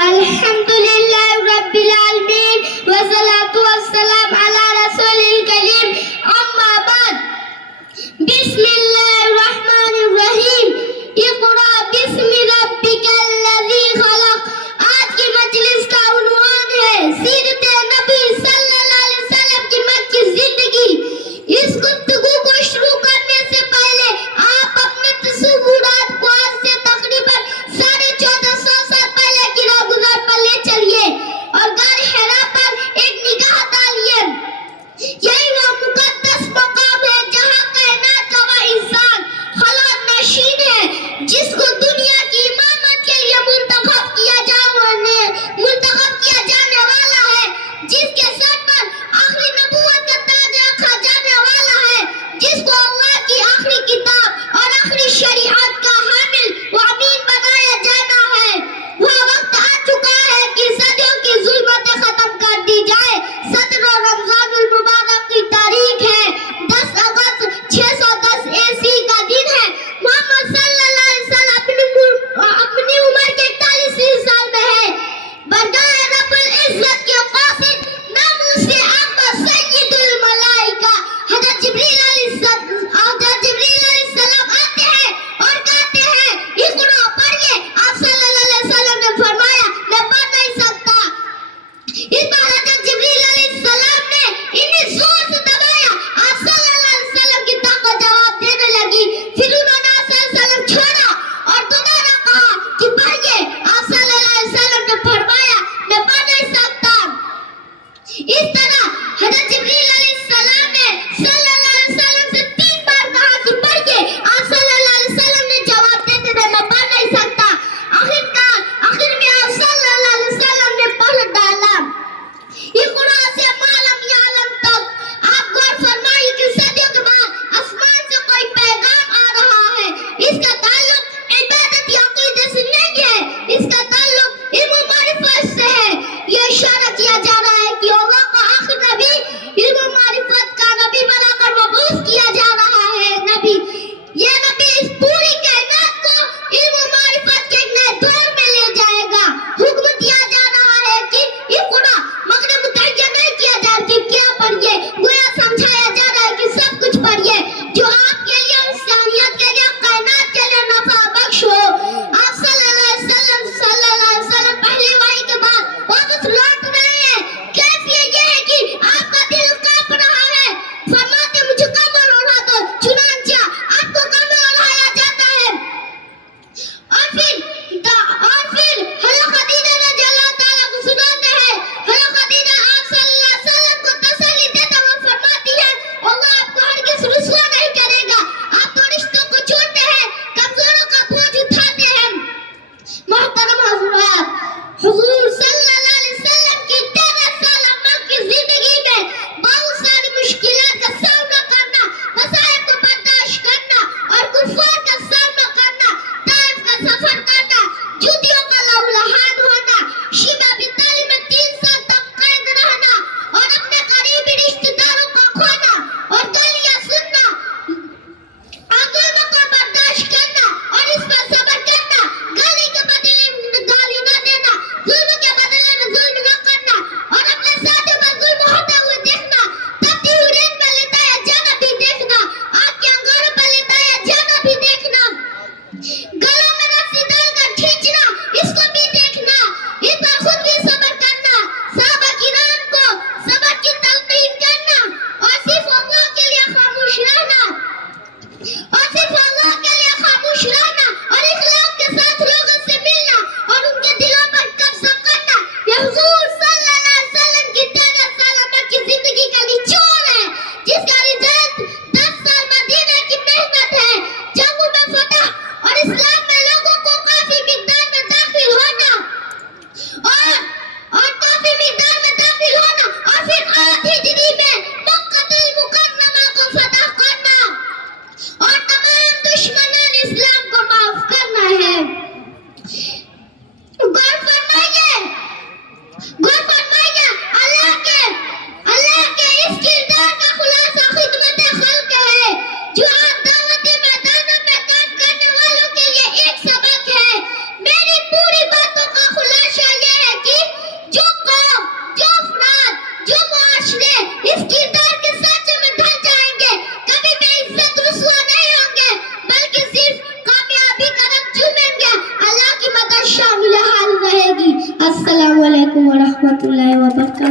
الحمدللہ رب العالمین والصلاة والسلام علی رسول الکریم اما بعد بسم اللہ الرحمن الرحیم اقرأ باسم ربک الذی خلق. آج کی مجلس کا عنوان ہے سیرت نبی صلی اللہ علیہ وسلم کی مکی زندگی. اس گفتگو کو شروع کرنے سے پہلے آپ اپنے تصورات کو آج سے تقریباً 1450 سال پہلے کی راہ گزار پر لے چلیے اور غار حرا پر ایک نگاہ ڈالیے. یہی وہ مقدس مقام ہے جہاں کائنات کا وہ انسان خلا نشین ہے جس کو دنیا کی امامت کے لیے منتخب کیا جانے والا ہے، جس کے سر پر آخری نبوت کا تاج رکھا جانے والا ہے، جس کو اللہ کی آخری کتاب اور آخری شریعت کا حامل و امین بنایا جانا ہے. وہ وقت آ چکا ہے کہ صدیوں کی ظلمتیں ختم کر دی جائے. 17 رمضان المبارک کی تاریخ ہے، 10 اگست 610 عیسوی کا دن ہے. محمد صلی اللہ علیہ وسلم اپنی عمر کے 41 سال میں ہے. برگاہ رب العزت کے قاصد ناموس سے احمد سید الملائکہ حضرت جبریل علیہ السلام آتے ہیں اور کہتے ہیں اقرأ پڑھیے. آپ صلی اللہ علیہ وسلم نے فرمایا میں پڑھ نہیں سکتا. اس بار حضرت جبریل علیہ السلام نے انہیں زور سے دبایا. آپ صلی اللہ علیہ وسلم کی طاقت جواب دینے لگی. پھر انہوں نے آپ صلی اللہ علیہ وسلم چھوڑا اور دوبارہ کہا کہ پڑھیے. آپ صلی اللہ علیہ وسلم نے فرمایا میں پڑھ نہیں سکتا. اس طرح حضرت جبریل علیہ السلام نے صلی اللہ علیہ وسلم سے 3 بار کہا کہ پڑھیے. آپ صلی اللہ علیہ وسلم نے جواب دیتے تھے میں پڑھ نہیں سکتا. آخر میں آپ صلی اللہ علیہ وسلم نے پڑھ ڈالا. اقرأ سے معلوم یعلم تک آپ غور فرمائیے کہ صدیوں کے بعد آسمان سے کوئی پیغام آ رہا ہے. اس کا تعلق عبادت یا عقیدے سے نہیں ہے، اس کا تعلق علم و معرفت سے ہے. یہ اشارہ کیا جا رہا ہے کہ اللہ کا آخر نبی علم و معرفت کا نبی بنا کر مبعوث کیا جا رہا ہے. یہ نبی اس پوری کائنات کو علم و معرفت کے ایک نئے دور میں لے جائے گا. حکم دیا جا رہا ہے کہ اقرأ، مگر متعین نہیں کیا جا کہ کیا پڑھیے. گویا سمجھایا جا رہا ہے کہ سب کچھ پڑھیے جو آپ کے لیے، انسانیت کے لیے، کائنات کے لیے نفع بخش ہو. آپ صلی اللہ علیہ وسلم پہلی وحی کے بعد واپس لوٹ رہے ہیں. کیفیت یہ ہے کہ آپ کا دل کانپ رہا ہے. فرماتے مجھے کمر اڑا دو. چنانچہ آپ کو کمر اڑایا جاتا ہے. اور پھر حضرت خدیجہ رضی اللہ تعالیٰ کو سناتے ہیں. حضرت خدیجہ آپ صلی اللہ علیہ وسلم کو تسلی دیتے ہوئے فرماتی ہے اللہ آپ کو ہرگز رسوا نہیں کرے گا. آپ تو رشتوں کو چھوڑتے ہیں، کمزوروں کا بوجھ اٹھاتے ہیں. محترم حضرات، حضور صلی اللہ علیہ وسلم کی 13 سالہ مکی زندگی میں بہت ساری مشکلات کا سامنا کرنا، مصائب کو برداشت کرنا اور کفار کا سامنا کرنا، طائف کا سفر کرنا، جوتیوں کا لہولہان ہونا، شیبہ ابی طالب میں 3 سال تک قید رہنا اور اپنے قریبی رشتہ داروں کو کھونا اور گالیاں سننا، آگے کو برداشت کرنا اور اس پر صبر کرنا، گالی کے بدلے گالی نہ دینا، ظلم warahmatullahi wabarakatuh.